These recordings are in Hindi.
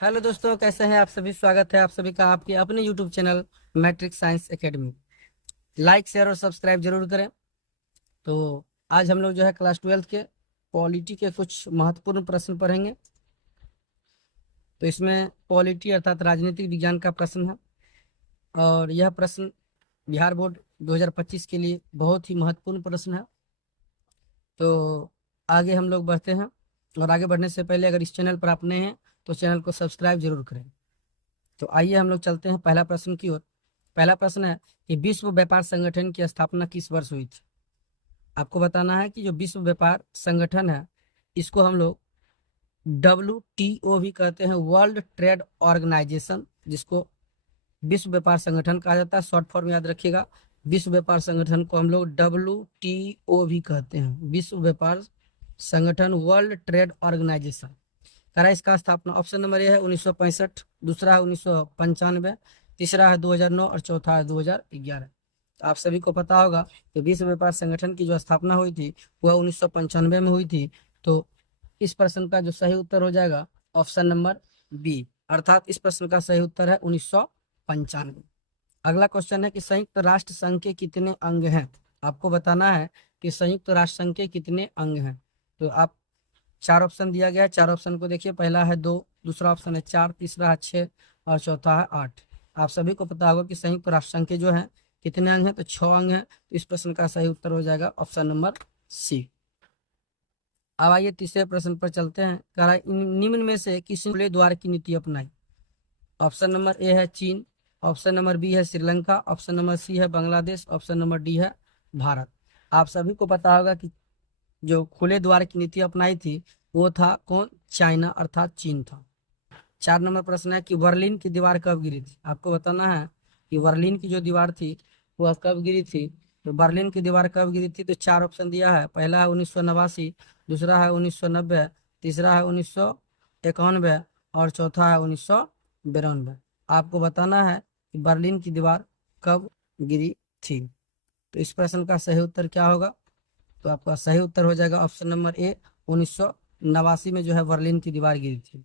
हेलो दोस्तों, कैसे हैं आप सभी। स्वागत है आप सभी का आपके अपने YouTube channel matric science academy. Like share और सब्सक्राइब जरूर करें। तो आज हम लोग जो है क्लास 12 के पॉलिटी के कुछ महत्वपूर्ण प्रश्न पढ़ेंगे। तो इसमें पॉलिटी अर्थात राजनीतिक विज्ञान का प्रश्न है और यह प्रश्न बिहार बोर्ड 2025 के लिए बहुत ही महत्वपूर्ण प्रश्न है। तो आगे हम लोग बढ़ते हैं और आगे बढ़ने से पहले अगर इस चैनल पर आप नए हैं तो चैनल को सब्सक्राइब जरूर करें। तो आइए हम लोग चलते हैं पहला प्रश्न की ओर। पहला प्रश्न है कि विश्व व्यापार संगठन की स्थापना किस वर्ष हुई थी। आपको बताना है कि जो विश्व व्यापार संगठन है इसको हम लोग WTO भी कहते हैं, वर्ल्ड ट्रेड ऑर्गेनाइजेशन, जिसको विश्व व्यापार संगठन कहा जाता है। शॉर्ट फॉर्म याद रखिएगा, विश्व व्यापार संगठन को हम लोग WTO भी कहते हैं, विश्व व्यापार संगठन, वर्ल्ड ट्रेड ऑर्गेनाइजेशन। करा इसका स्थापना, ऑप्शन नंबर ए है 1965, दूसरा है 1995, तीसरा है 2009 और चौथा है 2011। तो आप सभी को पता होगा कि विश्व व्यापार संगठन की जो स्थापना हुई थी वह 1995 में हुई थी। तो इस प्रश्न का जो सही उत्तर हो जाएगा ऑप्शन नंबर बी, अर्थात इस प्रश्न का सही उत्तर है 1995। अगला क्वेश्चन है कि संयुक्त राष्ट्र संघ के कितने अंग हैं। आपको बताना है कि संयुक्त राष्ट्र संघ के कितने अंग हैं। तो आप चार ऑप्शन दिया गया है, चार ऑप्शन को देखिए। पहला है 2, दूसरा ऑप्शन है 4, तीसरा है 6 और चौथा है 8। आप सभी को पता होगा कि संयुक्त राष्ट्र संघ के जो है कितने अंग हैं, तो 6 अंग हैं। तो इस प्रश्न का सही उत्तर हो जाएगा ऑप्शन नंबर सी। अब आइए तीसरे प्रश्न पर चलते हैं। कह रहा है निम्न में से किसने खुले द्वार की नीति अपनाई। ऑप्शन नंबर ए है चीन, ऑप्शन नंबर बी है श्रीलंका, ऑप्शन नंबर सी है बांग्लादेश, ऑप्शन नंबर डी है भारत। आप सभी को पता होगा कि जो खुले द्वार की नीति अपनाई थी वो था कौन, चाइना अर्थात चीन था। 4 नंबर प्रश्न है कि बर्लिन की दीवार कब गिरी थी। आपको बताना है कि बर्लिन की जो दीवार थी वह कब गिरी थी। तो बर्लिन की दीवार कब गिरी थी, तो चार ऑप्शन दिया है। पहला है 1989, दूसरा है 1990, तीसरा है 1991 और चौथा है 1992। आपको बताना है कि बर्लिन की दीवार कब गिरी थी। तो इस प्रश्न का सही उत्तर क्या होगा, तो आपका सही उत्तर हो जाएगा ऑप्शन नंबर ए, 1989 में जो है बर्लिन की दीवार गिरी थी।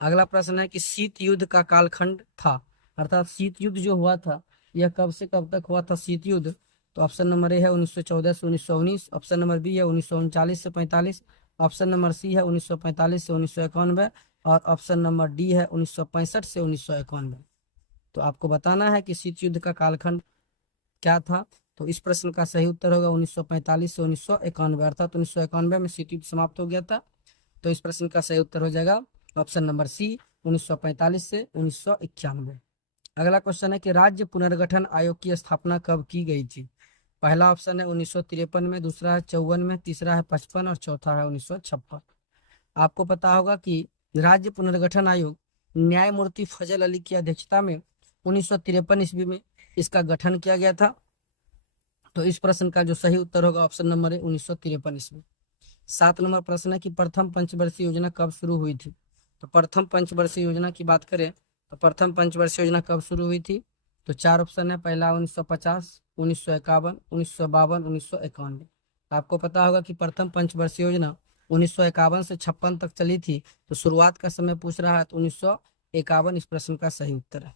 अगला प्रश्न है कि शीत युद्ध का कालखंड था, अर्थात शीत युद्ध जो हुआ था यह कब से कब तक हुआ था शीत युद्ध। तो ऑप्शन नंबर ए है 1914 से 1919, ऑप्शन नंबर बी है 1939 से 45, ऑप्शन नंबर सी है 1945 से 1991 और ऑप्शन नंबर डी है 1965 से 1991। तो आपको बताना है कि शीत युद्ध का कालखंड क्या था। तो इस प्रश्न का सही उत्तर होगा 1945 से 1991, अर्थात 1991 में शीत युद्ध समाप्त हो गया था। तो इस प्रश्न का सही उत्तर हो जाएगा ऑप्शन नंबर सी, 1945 से 1991। अगला क्वेश्चन है कि राज्य पुनर्गठन आयोग की स्थापना कब की गई थी। पहला ऑप्शन है 1953 में, दूसरा है 54 में, तीसरा है 55 और चौथा है 1956। आपको पता होगा कि राज्य पुनर्गठन आयोग न्यायमूर्ति फजल अली की अध्यक्षता में 1953 ईस्वी में इसका गठन किया गया था। तो इस प्रश्न का जो सही उत्तर होगा ऑप्शन नंबर है 1953 ईस्वी। 7 नंबर प्रश्न है कि प्रथम पंचवर्षीय योजना कब शुरू हुई थी। तो प्रथम पंचवर्षीय योजना की बात करें तो प्रथम पंचवर्षीय योजना कब शुरू हुई थी। तो चार ऑप्शन है, पहला 1950, 1951, 1952, 1991। आपको पता होगा कि प्रथम पंचवर्षीय योजना 1951 से 56 तक चली थी। तो शुरुआत का समय पूछ रहा है तो 1951 इस प्रश्न का सही उत्तर है।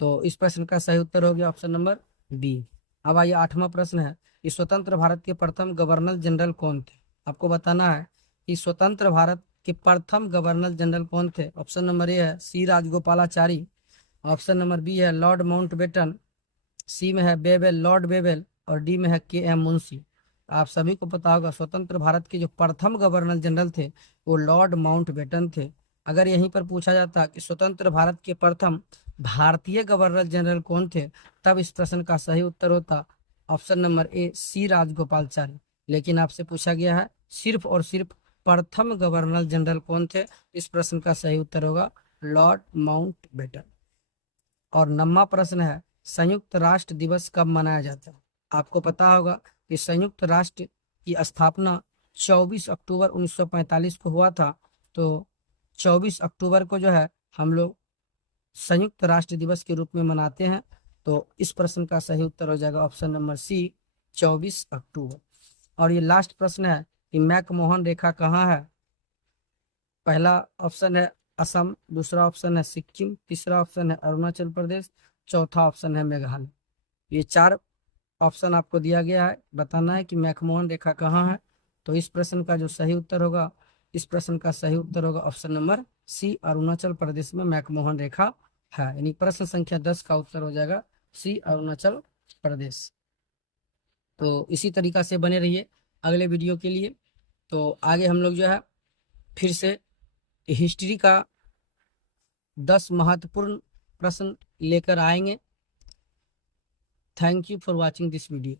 तो इस प्रश्न का सही उत्तर हो गया ऑप्शन नंबर बी। अब आइए 8वां प्रश्न है कि स्वतंत्र भारत के प्रथम गवर्नर जनरल कौन थे। आपको बताना है कि स्वतंत्र भारत के प्रथम गवर्नर जनरल कौन थे। ऑप्शन नंबर ए है सी राजगोपालाचारी, ऑप्शन नंबर बी है लॉर्ड माउंटबेटन, सी में है बेबेल, लॉर्ड बेबेल और डी में है KM मुंशी। आप सभी को पता होगा स्वतंत्र भारत के जो प्रथम गवर्नर जनरल थे वो लॉर्ड माउंटबेटन थे। अगर यहीं पर पूछा जाता कि स्वतंत्र भारत के प्रथम भारतीय गवर्नर जनरल कौन थे, तब इस प्रश्न का सही उत्तर होता ऑप्शन नंबर ए सी राजगोपालाचारी। लेकिन आपसे पूछा गया है सिर्फ और सिर्फ प्रथम गवर्नर जनरल कौन थे। इस प्रश्न का सही उत्तर होगा लॉर्ड माउंटबेटन। और 9वां प्रश्न है संयुक्त राष्ट्र दिवस कब मनाया जाता है। आपको पता होगा कि संयुक्त राष्ट्र की स्थापना 24 अक्टूबर 1945 को हुआ था। तो 24 अक्टूबर को जो है हम लोग संयुक्त राष्ट्र दिवस के रूप में मनाते हैं। तो इस प्रश्न का सही उत्तर हो जाएगा ऑप्शन नंबर सी, 24 अक्टूबर। और ये लास्ट प्रश्न है कि मैकमोहन रेखा कहाँ है। पहला ऑप्शन है असम, दूसरा ऑप्शन है सिक्किम, तीसरा ऑप्शन है अरुणाचल प्रदेश, चौथा ऑप्शन है मेघालय। ये 4 ऑप्शन आपको दिया गया है, बताना है कि मैकमोहन रेखा कहाँ है। तो इस प्रश्न का जो सही उत्तर होगा, इस प्रश्न का सही उत्तर होगा option number C, Arunachal Pradesh में मैकमोहन रेखा है। यानी प्रश्न संख्या 10 का उत्तर हो जाएगा सी, अरुणाचल प्रदेश। तो इसी तरीका से बने रहिए अगले वीडियो के लिए। तो आगे हम लोग जो है फिर से हिस्ट्री का 10 महत्वपूर्ण प्रश्न लेकर आएंगे। Thank you for watching this video.